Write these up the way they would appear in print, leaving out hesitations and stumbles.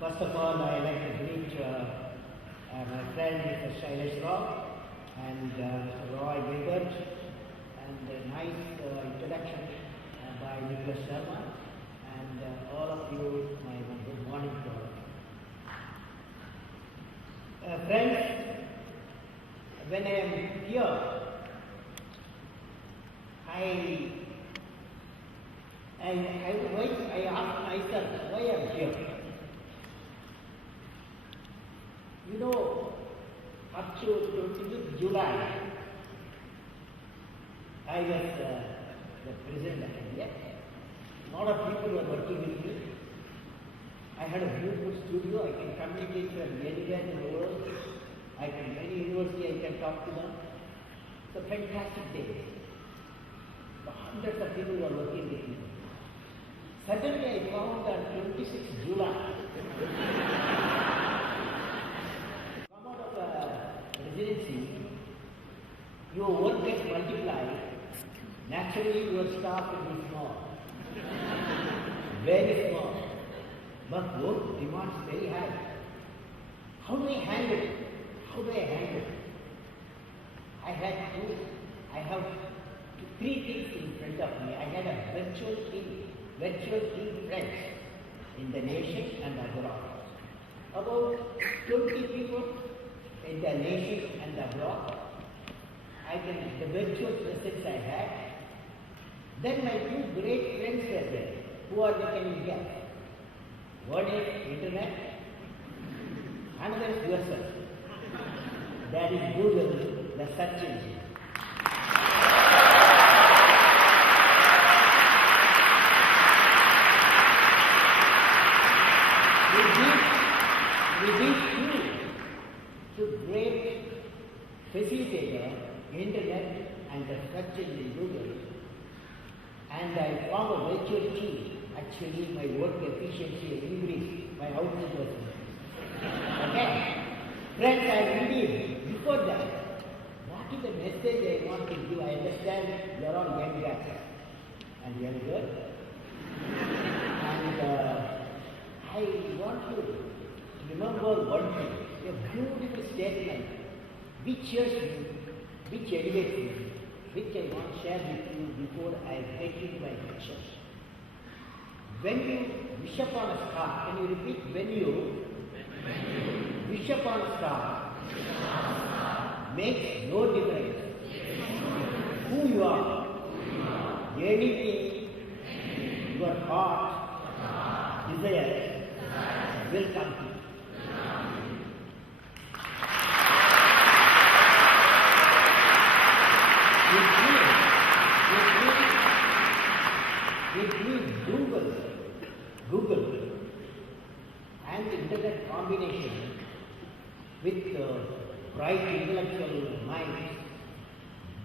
First of all, I like to greet my friend Mr. Shailesh Rao and Mr. Roy Gilbert, and a nice introduction by Nicholas Sharma, and all of you, my good morning to all of you. Friends, when I am here, I ask myself why I am here. You know, up to 25th July, I was the president of India. A lot of people were working with me. I had a beautiful studio. I can communicate from anywhere in the world. I can any university, I can talk to them. It's a fantastic day. The hundreds of people were working with me. Suddenly I found on 26th July, come out of a residency, your work gets multiplied, naturally your staff will be small, very small, but work demands very high. How do I handle it? How do I handle it? I have three things in front of me. I had a virtual team friends in the nation and abroad. About 20 people in the nation and abroad. The virtual presence I had. Then my two great friends were there, who are becoming guests. One is internet, another is yourself. That is Google, the search engine. With these two great facilitator, internet and the search engine Google, and I form a virtual team. Actually, my work efficiency increased, my output was increased. Okay? Friends, I believe before that, what is the message I want to give? I understand you are all young guys and young girls. And I want you to remember one thing, a beautiful statement which cheers me, which elevates me, which I want to share with you before I get into my lecture. When you wish upon a star, can you repeat? When you wish upon a star, makes no difference who you are, anything your heart desires will come to you. If you Google and internet combination with bright intellectual minds,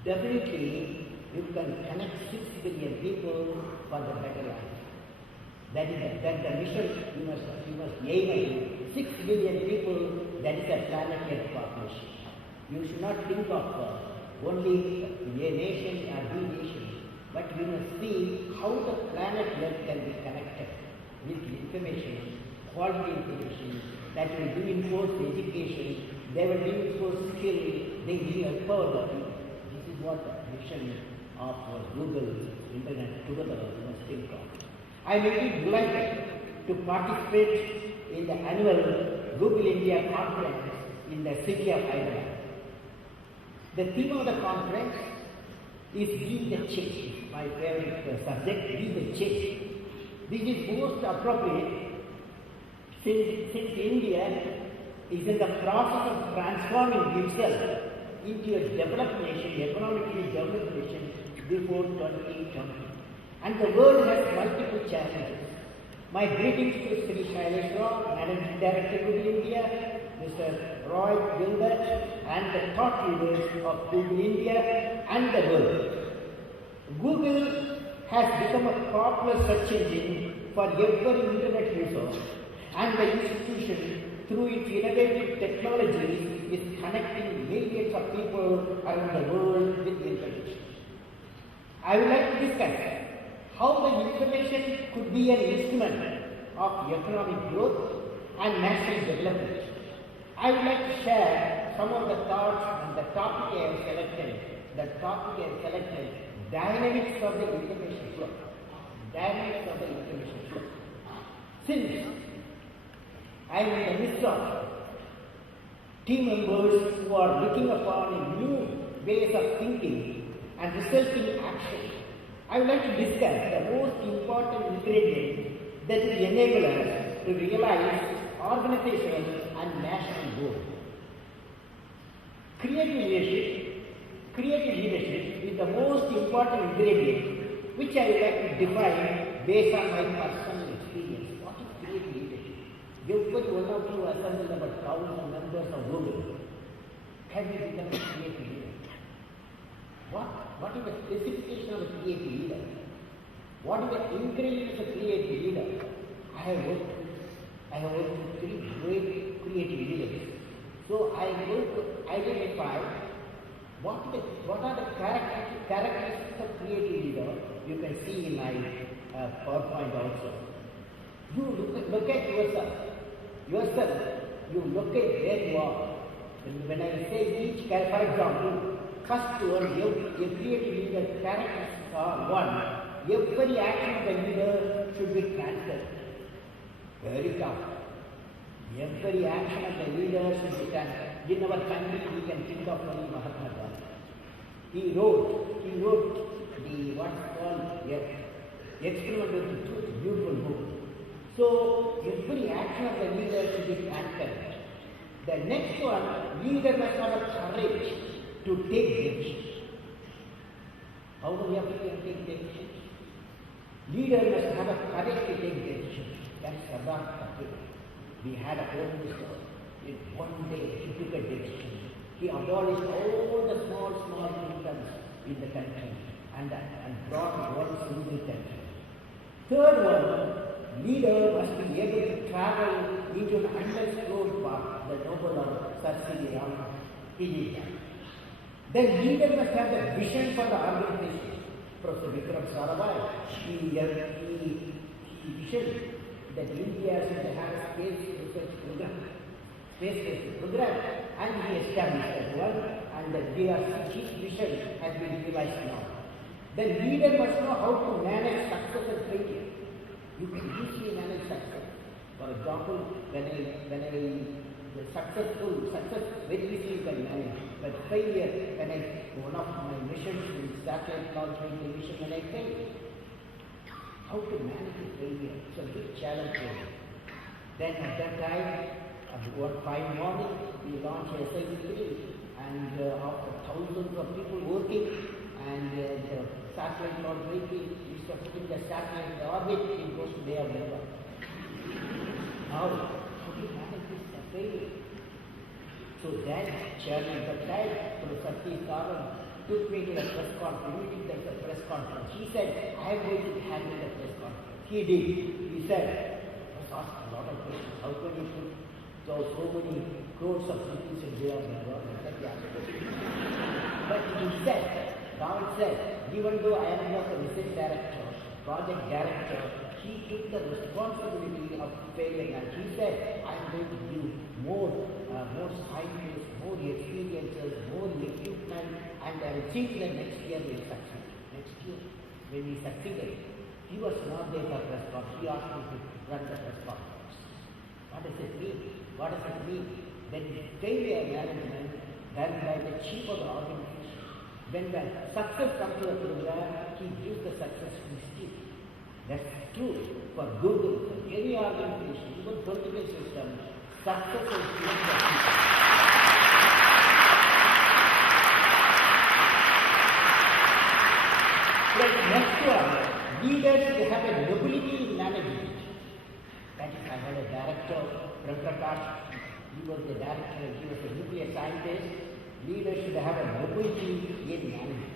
definitely you can connect 6 billion people for the better life. That is the mission you must aim at. 6 billion people, that is a planetary population. You should not think of only a nation or the nation, but you must see how the planet Earth can be connected with information, quality information, that will reinforce education, they will reinforce skill, they will empower the people. This is what the mission of Google, Internet together must think of. I am indeed delighted to participate in the annual Google India conference in the city of Hyderabad. The theme of the conference is Be the Change. My favorite subject, Be the Change. This is most appropriate since India is in the process of transforming itself into a developed nation, economically developed nation before 2020. And the world has multiple challenges. My greetings to Sri Shailesh Rao, Managing Director Google India, Mr. Roy Gilbert, and the thought leaders of Google India and the world. Google has become a popular search engine for every internet user, and the institution, through its innovative technologies, is connecting millions of people around the world with information. I would like to discuss how the information could be an instrument of economic growth, and national development. I would like to share some of the thoughts on the topic I have selected. The topic I have selected, dynamics of the information flow. Dynamics of the information flow. Since I am in the midst of team members who are looking upon new ways of thinking and resulting action, I would like to discuss the most important ingredient that will enable us to realize organizational and national goals. Creative leadership is the most important ingredient which I would like to define based on my personal experience. What is creative leadership? Every one of you assembled about 1,000 members of women. Can you become a creative leader? What is the specification of a creative leader? What is the ingredients of a creative leader? I have worked with 3 great creative leaders. So I am going to identify what are the characteristics of creative leader. You can see in my PowerPoint also. You look at yourself. You look at where you are. When I say each character, for example, first one, a creative leader characteristics are 1. Every action of the leader should be transparent. Very tough. Every action of the leader should be transparent. In our country, we can think of only Mahatma Gandhi. He wrote the what's called Experiment with the Truth, beautiful book. So every action of the leader should be transparent. The next one, leader must have a courage to take decisions. How do we have to take decisions? Leader must have a courage to take decisions. That's Sardar Patel. We had a home minister. In one day, he took a decision. He abolished all the small incomes in the country and brought one single country. Third one, leader must be able to travel into an unexplored part, the noble of Sir C. V. Raman. He did that. Then leader must have the vision for the organization. Professor Vikram Sarabhai, he visioned that India should have a space research program, and he established that one, and the his vision has been realized now. The leader must know how to manage success and failure. You can easily manage success. For example, success very easily you can manage, but failure, one of my missions in satellite launch mission, when I failed, how to manage the failure? It's a big challenge for me. Then at that time, one fine morning, we launched SIP3, and after thousands of people working, and the satellite launch vehicle, instead of putting the satellite in the orbit, it goes to Bay of Bengal. Now, how do you manage this failure? So then, Chairman at that time, Professor Satish Kalam, took me to the press conference. He said, I am going to handle the press conference. He did. He said, I was asked a lot of questions. How can you put so many crores of people in Bay of Bengal? I said, yeah. But he said, Ram said, even though I am not the research director, project director, he took the responsibility of failing, and he said, I am going to give more scientists, more experiences, more equipment, and I think that next year we will succeed. Next year, when we succeeded, he was not there for press conference. He asked me to run the press conference. What does it mean? What does it mean? When failure management done by the chief of the organization, when the success comes to the program, he gives the success to his team. That's true for Google, for any organization, even political system. Success is given to people. Next one, leaders they have a nobility in management. That is, I had a director, Prakash. He was the director. He was a nuclear scientist. Leaders should have a nobility in management.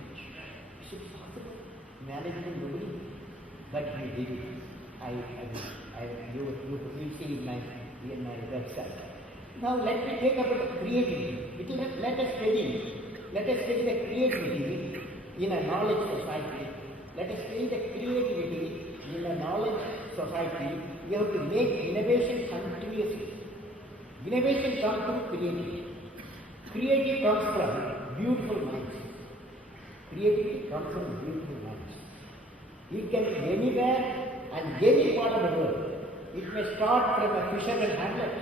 Is it possible? Management nobility. But he did it. You will see in my website. Now let me take up creativity. Let us study the creativity in a knowledge society. Let us study the creativity in a knowledge society. We have to make innovation continuously. Innovation comes from creativity. Creativity comes from beautiful minds. Creativity comes from beautiful minds. It can be anywhere and any part of the world. It may start from a fisherman hamlet,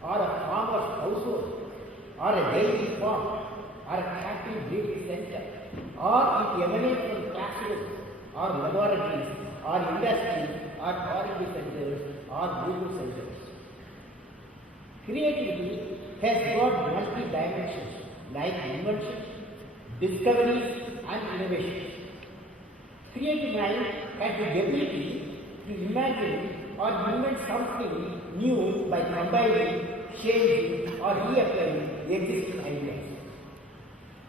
or a farmer's household, or a dairy farm, or a cattle breeding center, or it emanates from classrooms, or laboratories, or industries, or R&D centers, or Google centers. Creativity has got multi-dimensions like invention, discoveries, and innovations. Creative mind has the ability to imagine or invent something new by combining, changing, or reapplying existing ideas.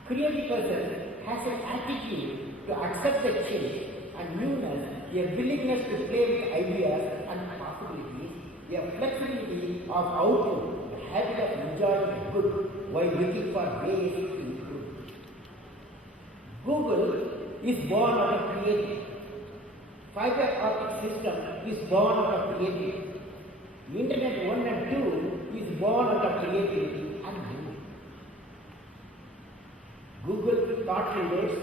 Creative person has an attitude to accept the change and newness, a willingness to play with ideas and possibilities, a flexibility of outlook, a habit of enjoying the good while looking for ways to improve. Google is born out of creativity. Fiber optic system is born out of creativity. Internet 1 and 2 is born out of creativity and Google thought leaders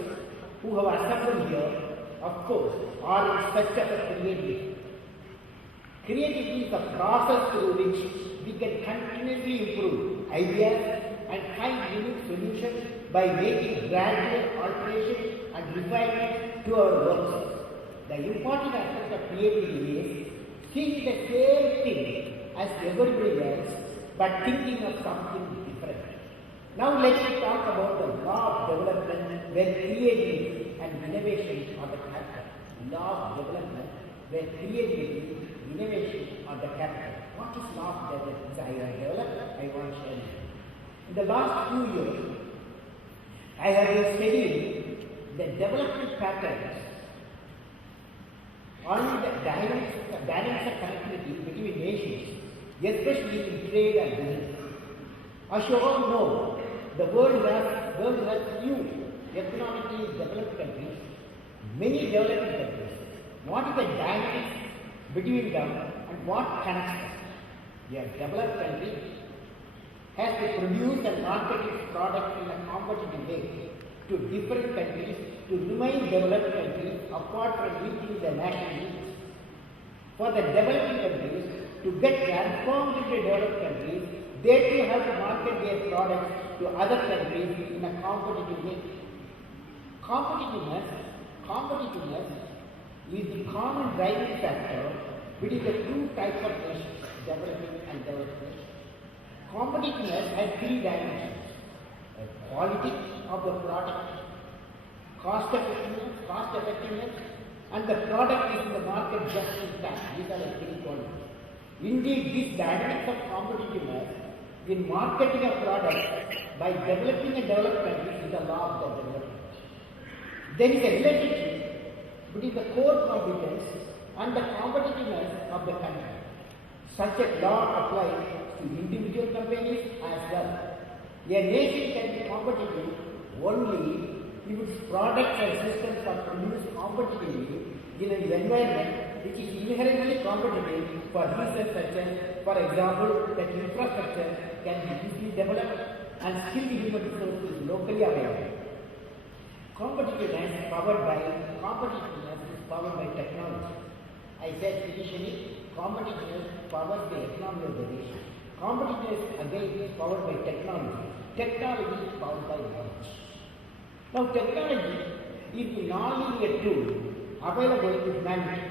who have assembled here, of course, are in search of a creativity. Creativity is the process through which we can continuously improve ideas and find unique solutions by making gradual alterations and refinement to our works. The important aspect of creativity is seeing the same thing as everybody else, but thinking of something different. Now let us talk about the law of development where creativity and innovation are the capital. Law of development where creativity, innovation are the capital. What is law of development? I want to share you. In the last few years, I have been studying the development patterns on the dynamics of connectivity between nations, especially in trade and business. As you all know, the world has few economically developed countries, many developing countries. What is the dynamics between them and what connects them? A developed country has to produce and market its products in a competitive way to different countries to remain developed countries apart from meeting the national needs. For the developing countries to get transformed into developed countries, they too have to market their products to other countries in a competitive way. Competitiveness is the common driving factor between the two types of nations, developing and developed nations. Competitiveness has three dimensions: quality of the product, cost effectiveness, and the product is in the market just in time. These are the three qualities. Indeed, this dynamics of competitiveness in marketing a product by developing a developed country is the law of the development. There is a relationship between the core competence and the competitiveness of the country. Such a law applies to individual companies as well. A nation can be competitive only if its products and systems are produced competitively in an environment which is inherently competitive for reasons such as, for example, that infrastructure can be easily developed and skilled human resources locally available. Competitiveness is powered by technology. I said initially, competitiveness powers the economy of the nation. Competitiveness again is powered by technology. Technology is powered by knowledge. Now technology is the non-linear tool available to humanity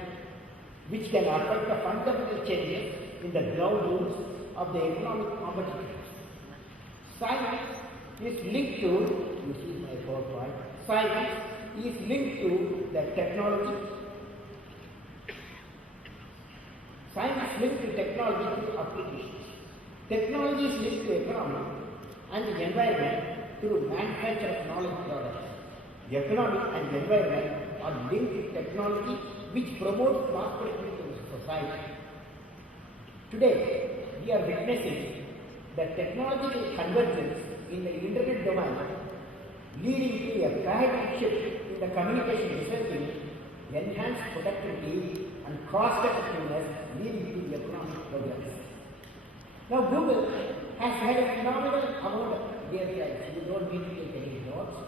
which can affect the fundamental changes in the ground rules of the economic competitiveness. Science is linked to, this is my PowerPoint, science is linked to the technology. Science is linked to technology through applications. Technology is linked to economy and the environment through manufacture of knowledge products. The economy and the environment are linked to technology which promotes prosperity to society. Today, we are witnessing the technological convergence in the internet domain leading to a paradigm shift in the communication resulting enhanced productivity and cost effectiveness leading to economic progress. Now Google has had a phenomenal amount of, dear friends, you don't need to take any notes.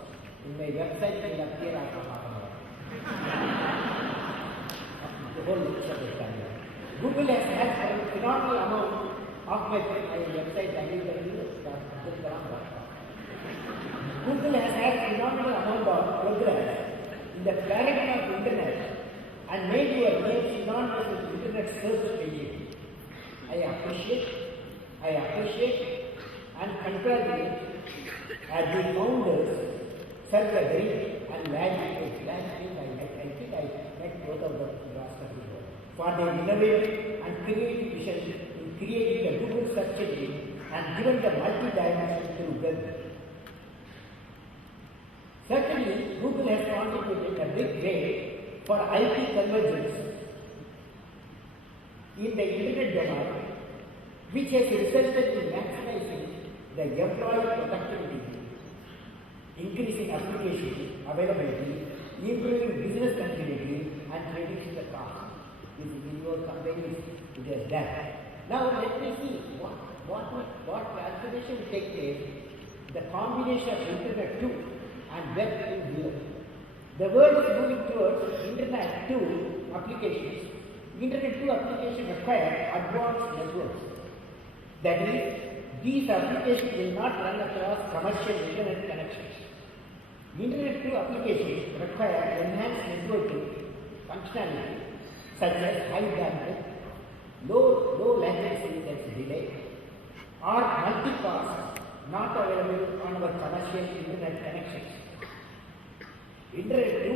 In my website it will appear after half an hour. The whole lecture is done. Google has had a phenomenal amount of my website www.abdulkalam.com. Google has had a phenomenal amount of progress in the paradigm of internet and made your name synonymous with internet search engine. I appreciate and congratulate as the founders, Sir Gadri and Larry. I think I met both of them last time for their innovative and creative vision in creating the Google search engine and given the multi-dimension to web. Certainly, Google has contributed a big way for IT convergence in the internet domain, which has resulted in maximizing the employee productivity, increasing application availability, improving business continuity, and reducing the cost. This is in your companies, it has done. Now let me see what transformation will take place, the combination of Internet 2 and Web 2.0. The world is moving towards Internet 2 applications. Internet 2 applications require advanced networks. That is, these applications will not run across commercial Internet connections. Internet 2 applications require enhanced networking functionality such as high bandwidth, low latency that's delay, or multi-pass not available on our commercial Internet connections. Internet 2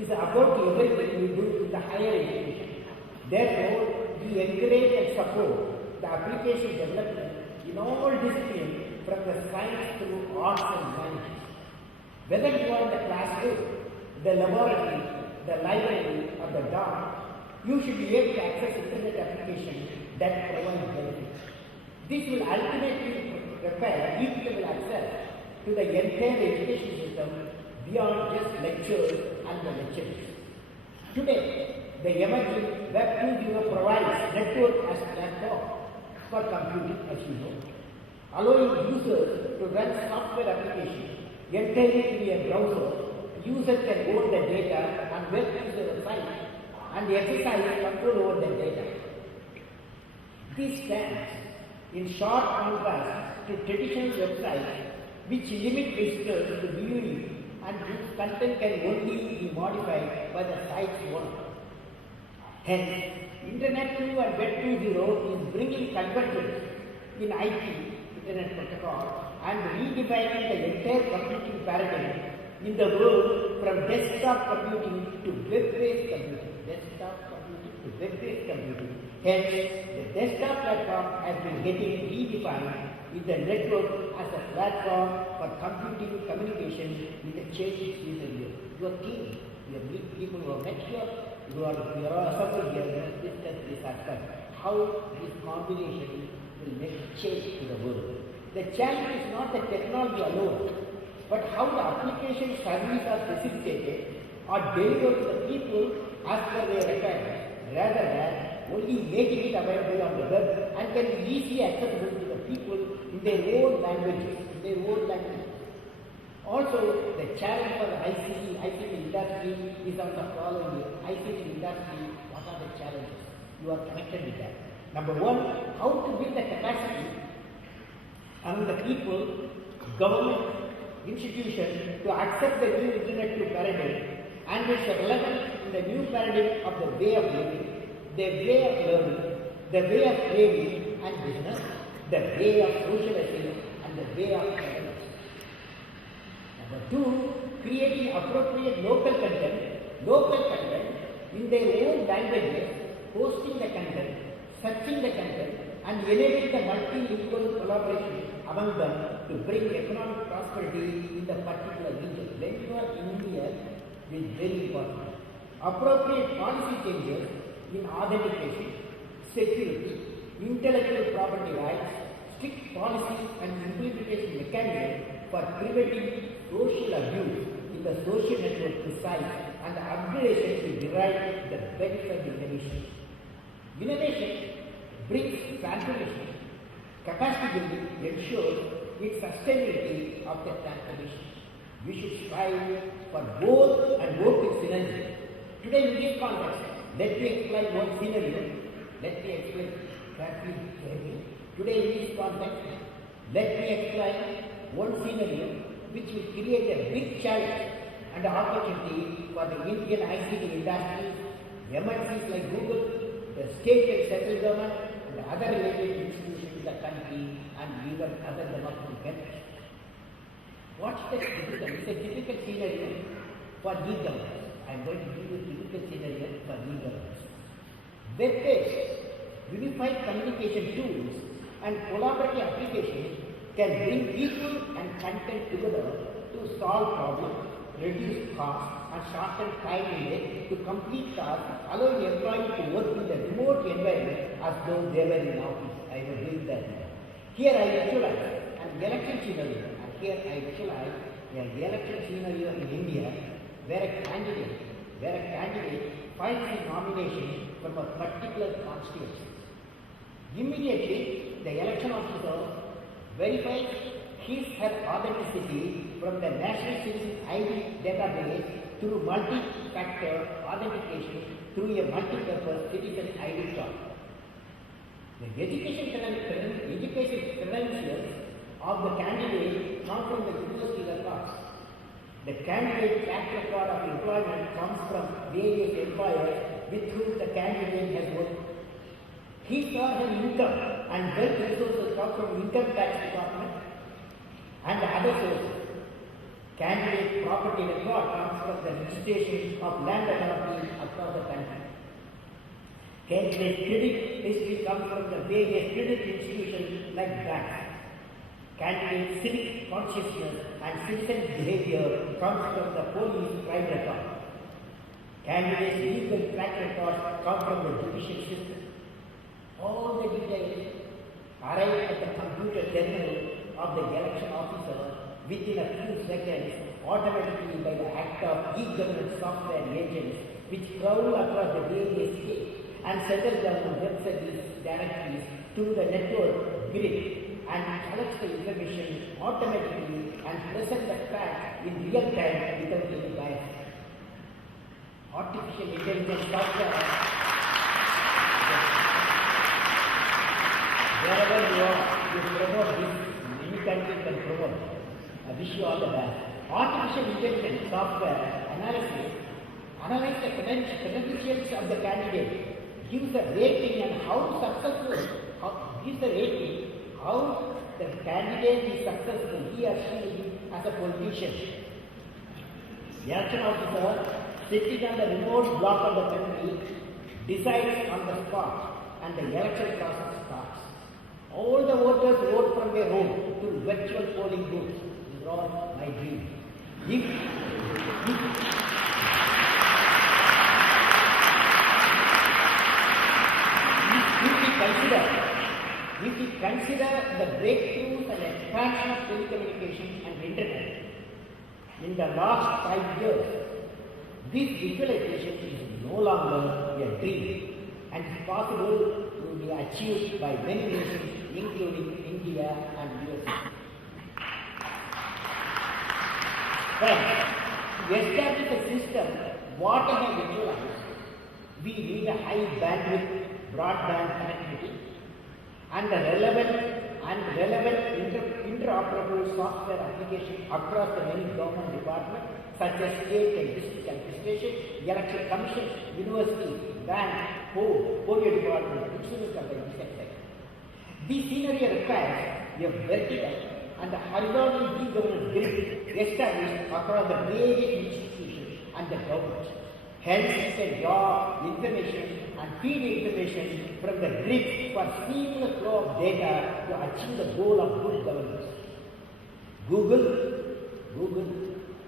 is about everything we do in the higher education. Therefore, we encourage and support the application development in all disciplines from the science to arts and humanities. Whether you are in the classroom, the laboratory, the library, or the dorm, you should be able to access Internet applications that provide benefits. This will ultimately require equitable access to the entire education system beyond just lectures and the lecturers. Today, the emerging Web 2.0 provides network as platform for computing, as you know, allowing users to run software applications entirely through a browser. User can own the data and web user site and exercise control over the data. This stands in sharp contrast to traditional websites which limit visitors to viewing and whose content can only be modified by the site's owner. Hence, Internet 2 and Web 2.0 is bringing convergence in IT, Internet Protocol, and redefining the entire computing paradigm in the world from desktop computing to web-based computing. Hence, the desktop platform has been getting redefined with the network as a platform for computing communication in the changing future year. Your team, your people who are met here, you are assembled here, you must discuss this aspect, how this combination will make change to the world. The challenge is not the technology alone, but how the application services are facilitated or delivered to the people as per their requirements, rather than only making it available on the web and can be easily accessible to the people in their own languages. Also, the challenge for the ICT industry is on the following. ICT industry, what are the challenges? You are connected with that. Number one, how to build the capacity among the people, government, institutions to accept the new Internet 2 paradigm and its relevance in the new paradigm of the way of living, the way of learning, the way of trading and business, the way of socializing, and the way of governance. Number two, creating appropriate local content in their own languages, hosting the content, searching the content, and enabling the multilingual collaboration among them to bring economic prosperity in the particular region. When you are in India, it is very important. Appropriate policy changes in authentication, security, intellectual property rights, strict policy and implementation mechanisms for preventing social abuse in the social network site and the upgradation to derive the benefit of innovation. Innovation brings transformation Capacity building ensures its sustainability of the transformation. We should strive for both and work in synergy. Today in this context, let me explain one scenario. Let me explain carefully. Today in this context, let me explain one scenario which will create a big challenge and opportunity for the Indian ICT industries, MNCs like Google, the state and central government, and other related institutions in the country, and even other democratic countries. What's the typical? It's a typical scenario for e-governance. I am going to give you a typical scenario for e-governance. Web-based, unified communication tools and collaborative applications can bring people and content together to solve problems, reduce costs, and shorten time needed to complete tasks, allowing employees to work in the remote environment as though they were in office. I will give that. Here I visualize an election scenario. Here I visualize an election scenario in India where a candidate files a nomination from a particular constituency. Immediately, the election officer verifies her authenticity from the National Citizen ID database through multi-factor authentication through a multi-purpose citizen ID chart. The education credentials of the candidate come from the university records. The candidate track record of employment comes from various employers with whom the candidate has worked. His or her income and wealth resources come from income tax department and other sources. Candidate property record comes from the registration of land authorities across the country. Candidate credit history comes from the various credit institutions like banks. Candidate civic consciousness and citizen behavior comes from the police crime record. Candidates' legal track records come from the judicial system. All the details arrive at the computer terminal of the election officer within a few seconds, automatically by the act of e-government software agents which prowl across the various states and central government websites directories through the network grid and collects the information automatically and presents the fact in real time without any bias. Artificial intelligence software, wherever you are, you promote this, many countries can promote. I wish you all the best. Artificial intelligence software analyze the credentials of the candidate, gives a rating and how the candidate is successful, he or she is as a politician. The election officer sitting on the remote block of the country decides on the spot and the election process starts. All the voters vote from their home to virtual polling booths. This is all my dream. If we consider the breakthroughs and expansion of telecommunication and internet in the last 5 years, this visualization is no longer a dream and is possible to be achieved by many nations, including India and USA. Friends, to establish a system, what I have visualized, we need a high bandwidth broadband connectivity and the relevant interoperable software application across the many government departments such as state and district administration, election commission, university, bank, polio department, insurance companies, etc. This scenario requires a vertical and a horizontal e-governance grid established across the various institutions and the government. Hence, you can draw information and feed information from the grid for seamless flow of data to achieve the goal of good governance. Google,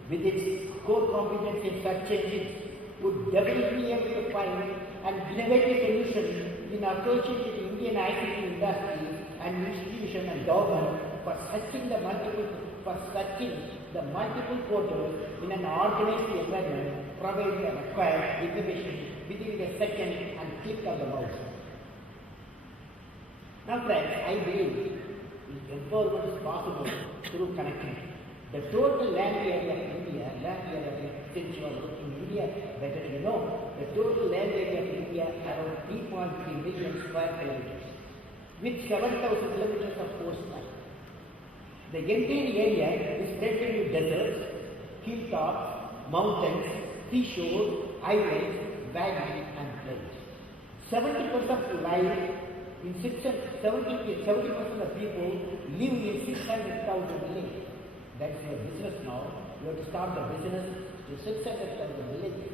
with its core competence in search engines, would definitely be able to find an innovative solution in association with Indian ICT industry and institution and government for searching the multiple portals in an organized environment, providing the required information within a second and click of the mouse. Now friends, I believe Empowerment is possible through connectivity. The total land area of India, since you are looking in India, better you know, the total land area of India around 3.3 million square kilometers, with 7,000 kilometers of coastline. The entire area is spread into deserts, hilltops, mountains, seashore, islands, valleys, and plains. 70% of life in 70% of people live in 600,000 villages. That's your business now. You have to start the business to 600,000 villages.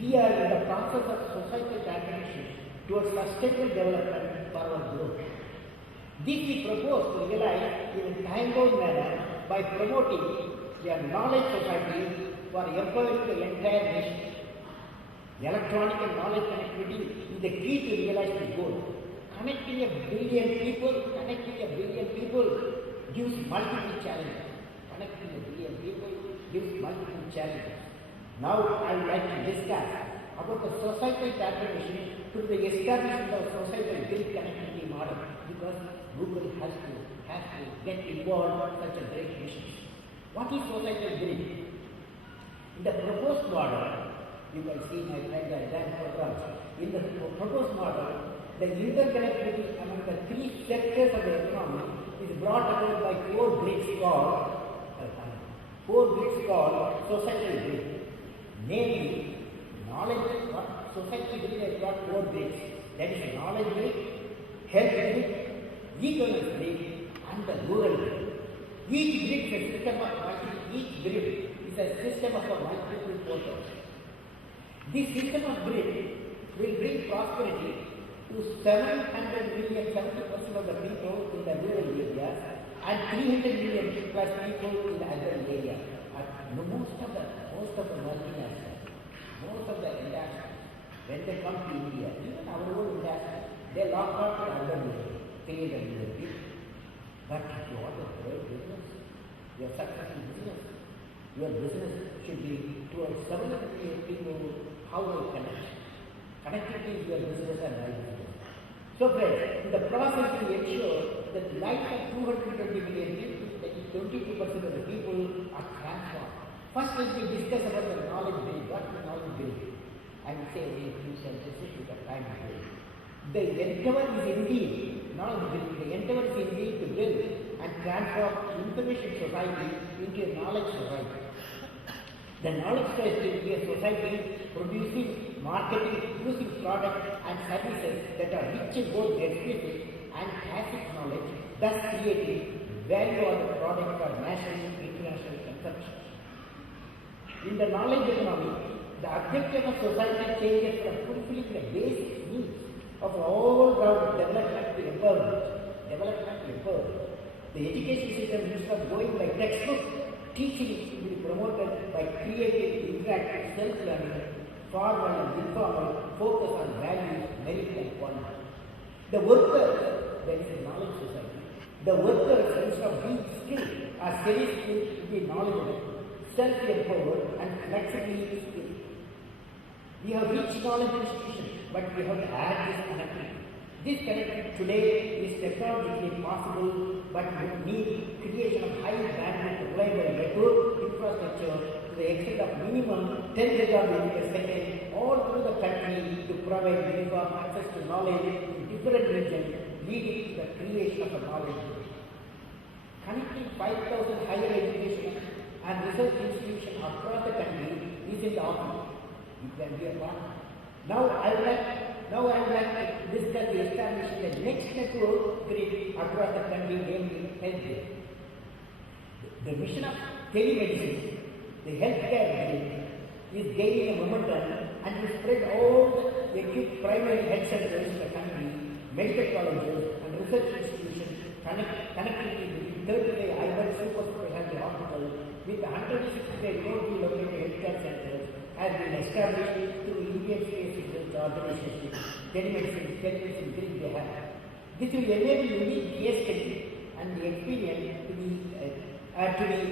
We are in the process of societal transformation towards sustainable development for our growth. This we propose to realize in a time-bound manner by promoting a knowledge society for empowering the entire nation. Electronic and knowledge connectivity is the key to realize the goal. Connecting a billion people gives multiple challenges. Connecting a billion people gives multiple challenges. Now I would like to discuss about the societal transformation to the establishment of societal grid connectivity model, because Google has to get involved in such a great mission. What is societal grid? In the proposed model, you can see my diagram programs. In the proposed model, the interconnectivity among the three sectors of the economy is brought about by four grids called societal grid. Namely, knowledge. Societal grid has got four grids. That is knowledge grid, health grid, e-commerce grid, and the rural grid. Each grid is a system of multiple portals. This system of grid will bring prosperity to 700 million, 70% of the people in the rural areas, and 300 million plus people in the urban area. Most of the multinationals, most of the industries, when they come to India, even our own industry, they lock out the urban area, create a new people. But if you want a great business, your successful business, your business should be towards 700 million people, how they connect. Connectivity is your business and my business. So friends, in the process we ensure that the life of 220 million people, that is 22% of the people, are transformed. First let me discuss about the knowledge build. What is knowledge build? I will say in a few sentences with the time to build. The endeavor is indeed, knowledge build, the endeavor is indeed to build and transform information society into a knowledge society. The knowledge society will be a society producing, marketing, using products and services that are rich in both explicit and tacit knowledge, thus creating value of the product for national and international consumption. In the knowledge economy, the objective of society changes from fulfilling the basic needs of all-round development to empowerment. The education system, instead of going by textbook, teaching will be promoted by creating interactive self-learning, formal and informal, focus on values, merit and quality. The workers, there is a knowledge society. The workers, instead of being skilled, are semi-skilled to be knowledgeable, self-empowered and flexibly skilled. We have rich knowledge institutions, but we have to add this connectivity. This connectivity today is technologically possible, but would need creation of high bandwidth reliable network infrastructure to the extent of minimum 10 gigabits per second all through the country to provide uniform access to knowledge in different regions, leading to the creation of a knowledge. Connecting 5,000 higher education and research institutions across the country is in the offering. It can be a part. Now I would like to discuss the establishing the next network grid across the country, namely healthcare. The mission of telemedicine, the healthcare grid, is gaining a momentum and will spread all the acute primary health centers in the country, medical colleges and research institutions, connectivity between 35 urban super specialty hospitals with 165 locally located healthcare centers has been established through Indian Space Research Organization, telemedicine grid they have. This will enable unique case study and the experience to be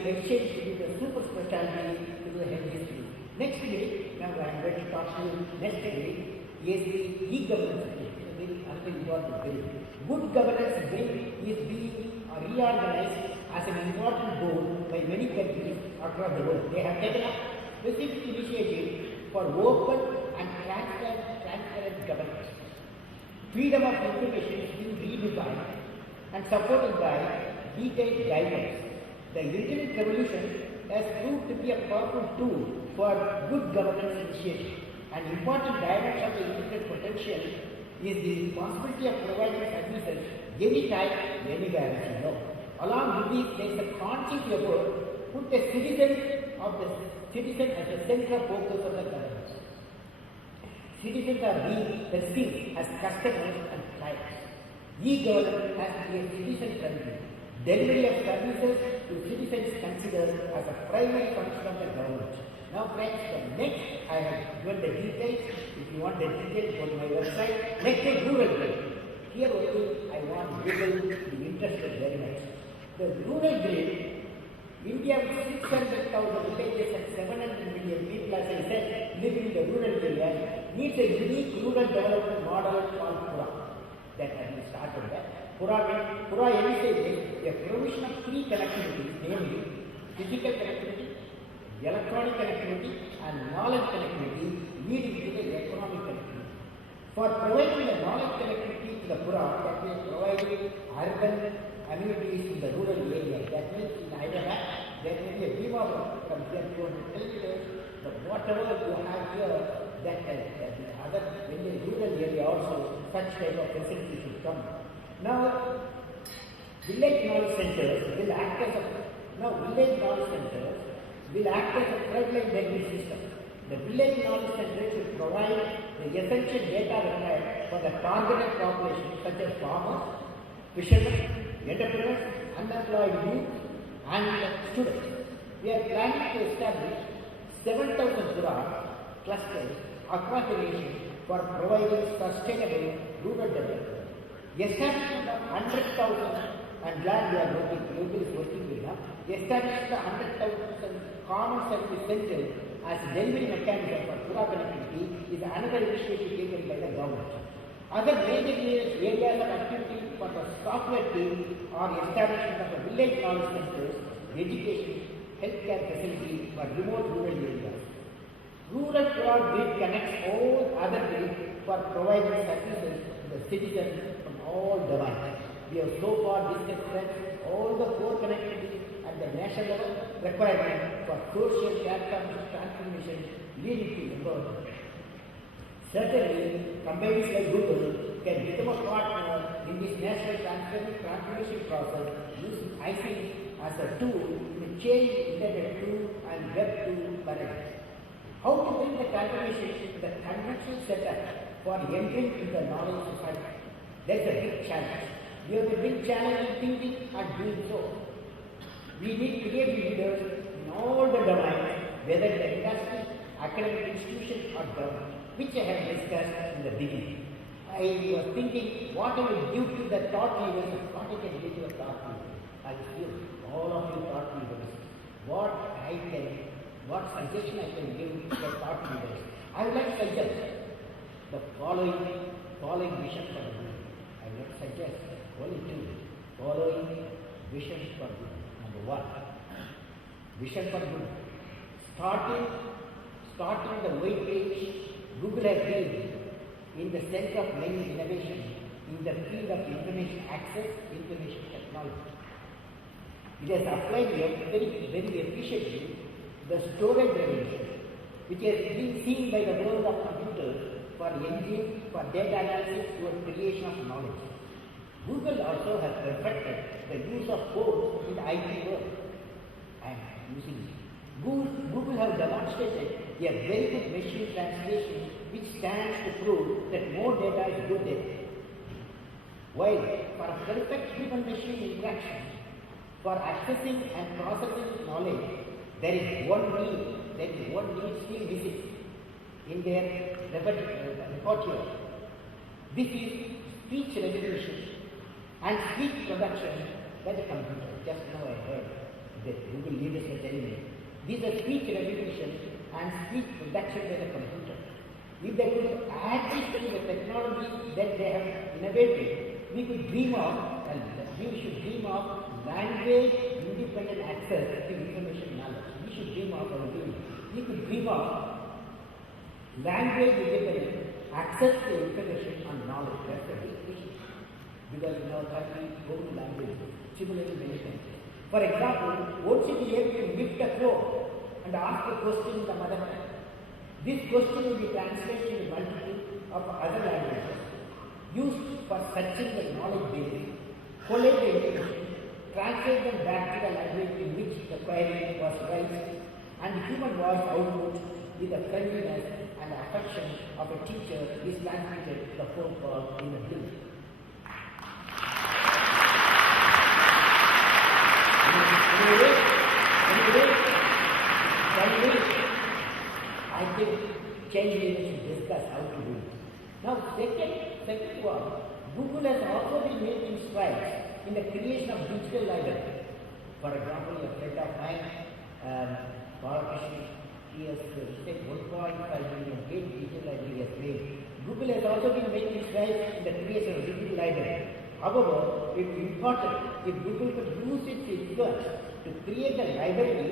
exchanged with the super specialty to the health history. Next week, now I am going to talk to you next week, is the e-governance grid. It's a very important grid. Good governance grid is being reorganized as an important goal by many countries across the world. They have taken up specific initiatives for open and transparent governance. Freedom of information is being redesigned and supported by detailed guidelines. The Internet revolution has proved to be a powerful tool for good governance initiatives. An important dimension of the Internet potential is the responsibility of providing services anytime, anywhere, as you know. Along with this, there is a conscious effort put the citizen as the central focus of the governance. Citizens are being perceived as customers and clients. E-government has to be a citizen-friendly. Delivery of services to citizens considered as a primary function of the government. Now friends, next I have given the details. If you want the details, go to my website. Next is rural grid. Here only I want people to be interested very much. The rural grid, India with 600,000 villages and 700 million people, as I said, live in the rural area, needs a unique rural development model called PURA. That has been started there. PURA envisages a provision of three connectivities, namely physical connectivity, electronic connectivity, and knowledge connectivity, leading to the economic connectivity. For providing the knowledge connectivity to the PURA, that means providing urban amenities in the rural area. That means in Hyderabad, there may be a beamer from here 200 kilometers, but whatever you have here, that other in the rural area also, such type of facility should come. Now, village knowledge centers will act as a frontline delivery system. The village knowledge centers should provide the essential data required for the targeted population, such as farmers, fishermen, entrepreneurs, unemployed youth, and students. We are planning to establish 7,000 PURA clusters across the nation for providing sustainable rural development. Establishment of 100,000, I'm glad we are working with them. Establishment of 100,000 common service centers as a delivery mechanism for PURA connectivity is another initiative taken by the government. Other major areas of activity for the software team are establishment of a village knowledge centers, education, healthcare facilities for remote rural areas. Rural PURA grid connects all other grids for providing services to the citizens from all domains. We have so far discussed all the core connectivity at the national level requirement for social transformation leading to empowerment. Certainly, companies like Google can become a partner in this national transformation process using IC as a tool to change Internet to and Web to paradigms. How to bring the transformation to the conventional setup for entering into the knowledge society? That's a big challenge. We have a big challenge in thinking and doing so. We need creative leaders in all the domains, whether in the industry, academic institution, or government, which I have discussed in the beginning. I was thinking what I will give to the thought leaders and what I can give to the thought leaders. I feel all of you thought leaders, what suggestion I can give to the thought leaders. I would like to suggest the following vision for the world. I would like to suggest only two following visions for good. Number one, vision for good. Starting the weight page, Google has been in the center of many innovations in the field of information access, information technology. It has applied very efficiently the storage revolution, which has been seen by the world of computers for engine, for data analysis, towards creation of knowledge. Google also has perfected the use of code in the IT world. I am using it. Google has demonstrated a very good machine translation which stands to prove that more data is good data. While for a perfect human-machine interaction, for accessing and processing knowledge, there is one need still missing in their repertoire. This is speech recognition and speech production by the computer. Just now I heard that Google leaders were telling me. These are speech recognition and speech production by the computer. If they could add this to the technology that they have innovated, we should dream of language independent access to information knowledge. We should dream of our dream. We could dream of language independent access to information and knowledge. That's a big issue. Because in our country, own language similarly many countries. For example, won't you be able to lift a floor and ask a question in the mother tongue? This question will be translated in multitude of other languages used for searching the knowledge base, collate the information, translate them back to the language in which the query was raised, and human voice output with the friendliness and affection of a teacher is transmitted to the phone call in a blink. I think change leaders should discuss how to do it. Now, second one, Google has also been making strides in the creation of digital library. For example, a friend of mine, Balakrishnan, he has said 1.5 million digital library has made. Google has also been making strides in the creation of digital library. However, it is important if Google could use its influence to create a library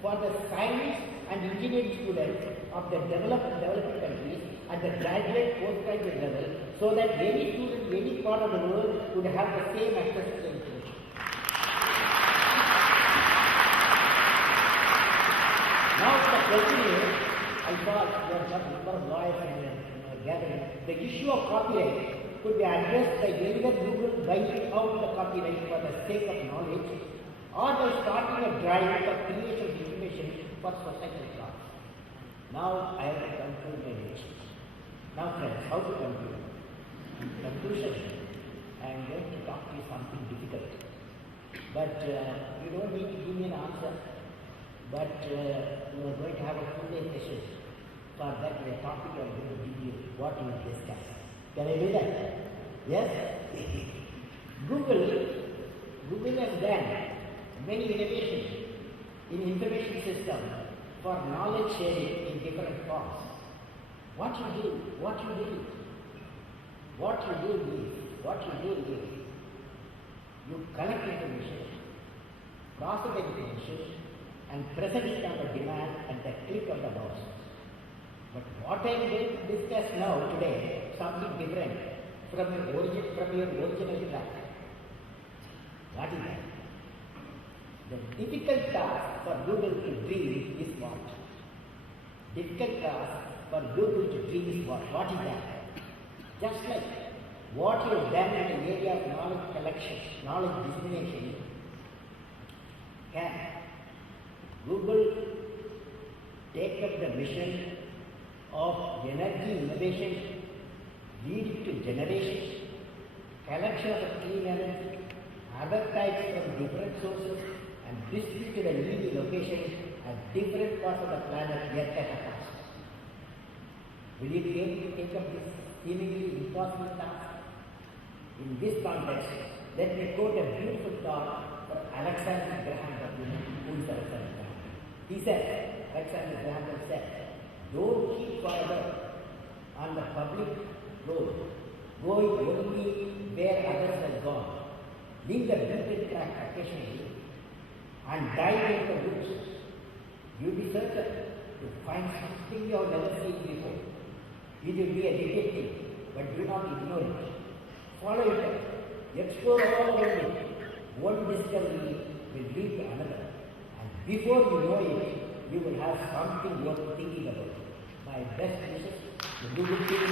for the science and engineering students of the developing countries at the graduate, postgraduate level, so that any student in any part of the world would have the same access to the information. Now the question is, I thought there are some number of lawyers in a gathering, the issue of copyright could be addressed by either Google wiping out the copyright for the sake of knowledge, or by starting a drive for creation of information for societal cause. Now I have to conclude my lecture. Now friends, how to conclude? In conclusion, I am going to talk to you something difficult. But you don't need to give me an answer. But you are going to have a full day session. For that the topic I am going to give you what you will discuss. Can I do that? Yes? Google has done many innovations in information system for knowledge sharing in different forms. What you do is, you collect information, process the information, and present it on the demand at the click of the mouse. But what I am going to discuss now today, something different from your original track. What is that? The difficult task for Google to dream is what? Difficult task for Google to dream is what? What is that? Just like what you have done in the area of knowledge collection, knowledge dissemination, can Google take up the mission of energy innovation, lead to generation, collection of clean energy, other types from different sources, and distribute to the needy locations at different parts of the planet yet at a cost? Will you be able to take up this seemingly impossible task? In this context, let me quote a beautiful thought from Alexander Graham Bell, who is Alexander Graham. He said, Alexander Graham Bell said, don't keep forever on the public road, going only where others have gone. Leave the beaten track occasionally and dive into the woods. You'll be certain to find something you have never seen before. It will be a detective, but do not ignore it. Follow it up. Explore all around it. One discovery will lead to another. And before you know it, you will have something worth thinking about. My best wishes to Google team.